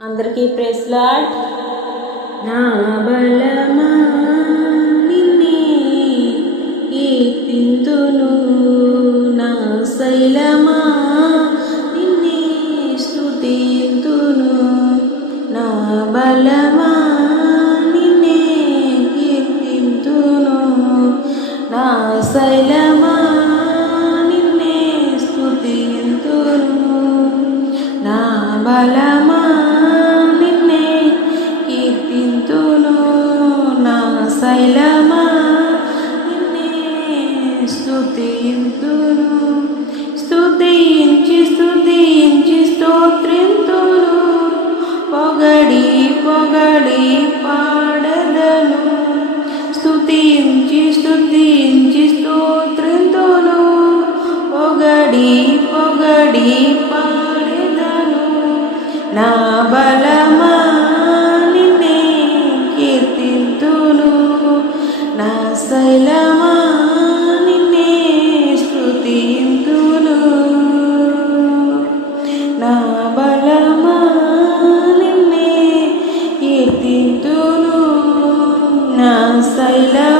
అందరికీ ప్రెస్లాట్ నా బలమా నిన్నే కీర్తింతును నా శైలమా నిన్నే స్తుతింతును. నా బలమా నిన్నే కీర్తింతును నా శైలమా నిన్నే స్తుతింతును. నా బలమా శైలమా? నిన్నే స్తుతింతును స్తుతించి స్తోత్రింతురు. పొగడి పొగడి పాడదను. స్తుతించి స్తుతించి స్తోత్రింతురు. పొగడి పొగడి పాడదను. నా బలమా? శైలమా నిన్నే స్తుతింతును. నా బలమా నిన్నే కీర్తింతును నా శైలమా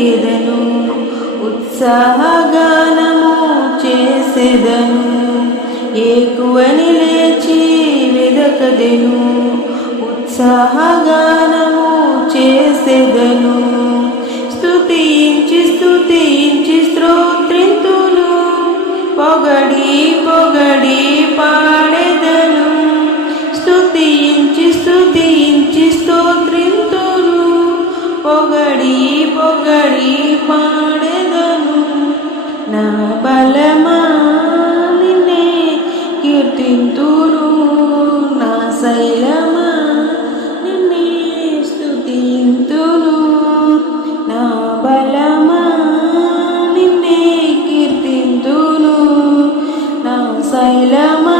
చెదరకెదను ఉత్సాహగానము చేసేదను. ఏకువని లేచి వెదకదెను ఉత్సాహగా శైలమా నిన్నే స్థుతింతును నా బలమా? నిన్నే కీర్తింతును నా శైలమా?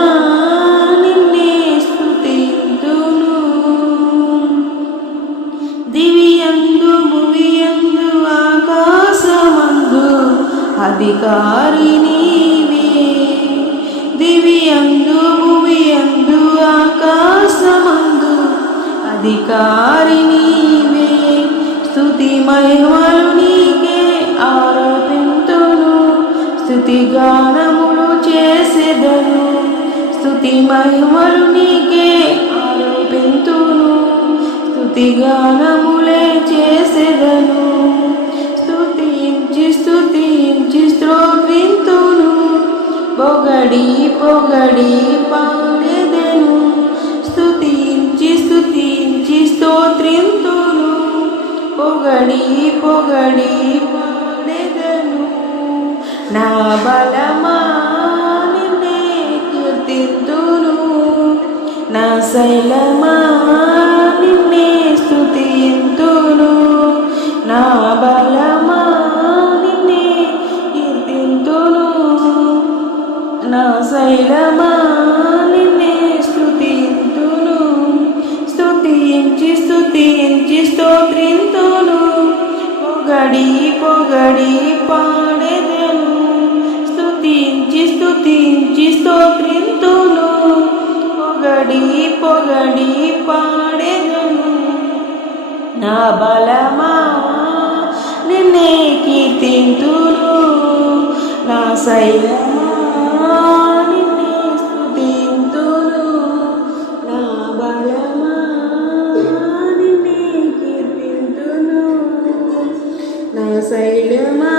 నిన్నే స్థుతింతును దివ్యందు భువియందు ఆకాశమందు అధికారిని అధికారి నీవే స్తుతి మహిమలు నీకే ఆరోపింతును స్థుతి గానములు చేసేదను స్థుతి మహిమలు నీకే ఆరోపింతును స్థుతి గానములే చేసేదను స్తుతించి స్తుతించి స్తోత్రింతును. పొగడి పొగడి పా పొగడి పొగడి పాడెదను నా బలమా నిన్నే కీర్తింతును నా శైలమా నిన్నే స్తుతింతును నా బలమా నిన్నే కీర్తింతును నా శైలమా నిన్నే స్తుతింతును స్తుతించి స్తుతించి స్తోత్రింతును. పొగడి పొగడి పాడెదను. స్తుతించి స్తుతించి స్తోత్రింతును. పొగడి పొగడి పాడెదను. నా బలమా నిన్నే కీర్తింతును. నా శైలమా నా శైలమా